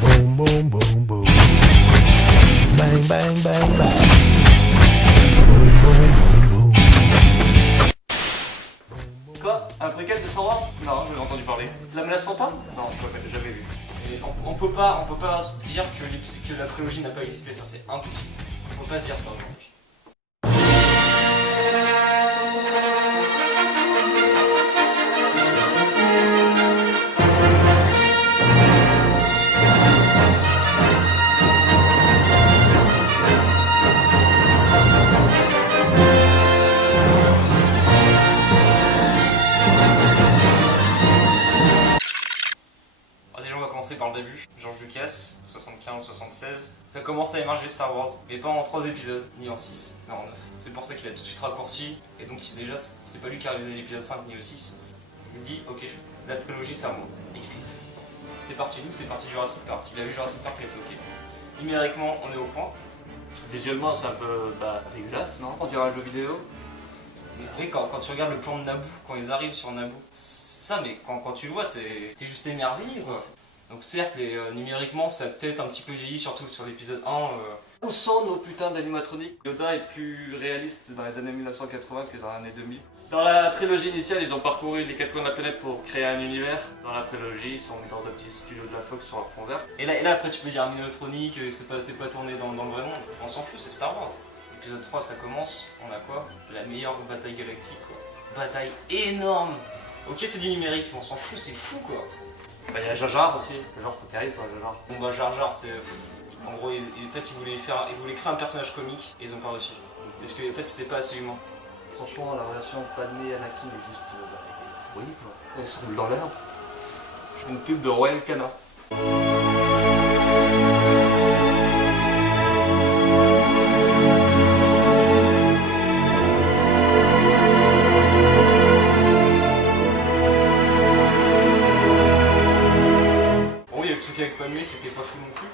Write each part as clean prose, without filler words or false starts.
Boom, boom, boom, boom. Bang, bang, bang, bang. Boom, boom, boom, boom. Quoi? Un préquel de Star Wars? Non, j'avais entendu parler. De la menace fantôme? Non, je l'ai jamais vu. Et on peut pas se dire que la prélogie n'a pas existé, ça c'est impossible. On peut pas se dire ça aujourd'hui. Par le début, George Lucas, 75-76, ça commence à émerger Star Wars, mais pas en 3 épisodes, ni en 6, mais en 9. C'est pour ça qu'il a tout de suite raccourci, et donc déjà, c'est pas lui qui a réalisé l'épisode 5 ni le 6. Il se dit, ok, la trilogie c'est à moi. Et il fait, c'est parti nous, c'est parti Jurassic Park. Il a vu Jurassic Park, il a fait ok. Numériquement, on est au point. Visuellement, c'est un peu dégueulasse, non? On dirait un jeu vidéo. Oui, quand tu regardes le plan de Naboo, quand ils arrivent sur Naboo, ça, mais quand tu le vois, t'es juste émerveillé, quoi. Donc certes, numériquement, ça a peut-être un petit peu vieilli, surtout sur l'épisode 1. On sent nos putains d'animatroniques. Yoda est plus réaliste dans les années 1980 que dans les années 2000. Dans la trilogie initiale, ils ont parcouru les 4 coins de la planète pour créer un univers. Dans la prélogie, ils sont mis dans un petit studio de la Fox sur leur fond vert. Et là après, tu peux dire animatronique, c'est pas tourné dans le vrai monde. On s'en fout, c'est Star Wars. Épisode 3, ça commence, on a quoi? La meilleure bataille galactique, quoi. Bataille énorme. Ok, c'est du numérique, mais on s'en fout, c'est fou, quoi. Bah, il y a Jar Jar aussi. Jar Jar, c'est pas terrible, Jar Jar. Bon bah Jar Jar, c'est... En gros, en fait, ils voulaient créer un personnage comique, et ils ont pas réussi. Parce que en fait, c'était pas assez humain. Franchement, la relation Padmé-Anakin est juste... oui, quoi. Elle se roule dans l'air. Une pub de Royal Canin. Avec Padmé, c'était pas fou non plus.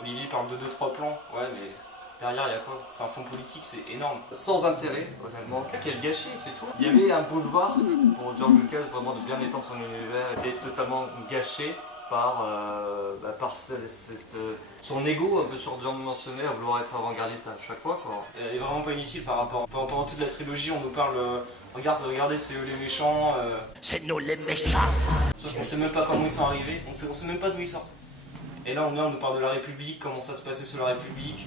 Olivier parle de 2-3 plans, ouais, mais derrière il y a quoi? C'est un fond politique, c'est énorme. Sans intérêt, honnêtement. Quel gâchis, c'est tout. Il y avait un boulevard pour George Lucas vraiment de bien étendre son univers. C'est totalement gâché par son ego un peu surdimensionné à vouloir être avant-gardiste à chaque fois, quoi. Elle est vraiment pas inutile par rapport. Pendant toute la trilogie, on nous parle. Regardez, c'est eux les méchants. C'est nous les méchants. On sait même pas comment ils sont arrivés, on sait même pas d'où ils sortent. Et là on nous parle de la République, comment ça se passait sous la République.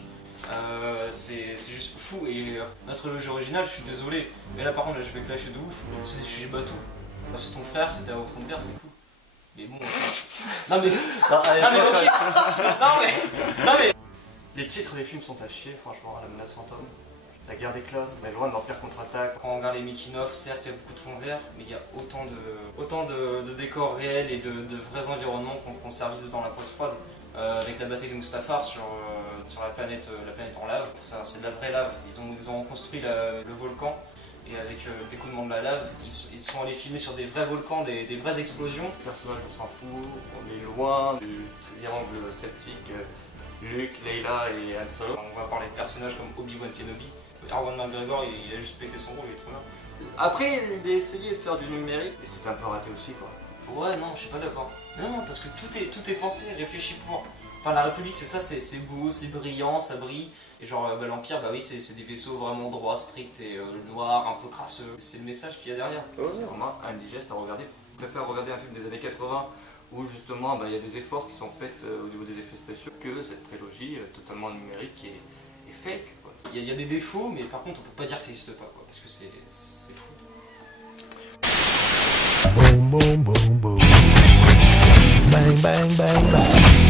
C'est juste fou. Et la trilogie originale, je suis désolé, mais là par contre là, je vais clasher de ouf. C'est chez les bateaux. C'est ton frère, c'était à votre père, c'est cool. Mais bon. Non mais. Non mais. Les titres des films sont à chier, franchement, La menace fantôme. La guerre d'éclat, la loi de l'Empire contre-attaque. Quand on regarde les making-of, certes il y a beaucoup de fonds verts, mais il y a autant de décors réels et de vrais environnements qu'on servi dans la post-prod. Avec la bataille de Mustafar sur la planète en lave, c'est de la vraie lave. Ils ont construit le volcan et avec le découlement de la lave, ils sont allés filmer sur des vrais volcans, des vraies explosions. Les personnages, on s'en fout, on est loin du triangle sceptique. Luke, Leila et Han Solo. On va parler de personnages comme Obi-Wan Kenobi. Ewan McGregor, il a juste pété son rôle, il est trop bien. Après, il a essayé de faire du numérique, et c'était un peu raté aussi, quoi. Ouais, non, je suis pas d'accord. Non, parce que tout est pensé, réfléchi pour. Enfin, la République, c'est ça, c'est beau, c'est brillant, ça brille. Et genre, l'Empire, bah oui, c'est des vaisseaux vraiment droits, stricts et noirs, un peu crasseux. C'est le message qu'il y a derrière. C'est vraiment indigeste à regarder. Je préfère regarder un film des années 80 où justement il y a des efforts qui sont faits au niveau des effets spéciaux que cette trilogie totalement numérique et fake. Il y a des défauts, mais par contre on peut pas dire que ça n'existe pas, quoi, parce que c'est fou. Boom, boom, boom, boom. Bang, bang, bang, bang.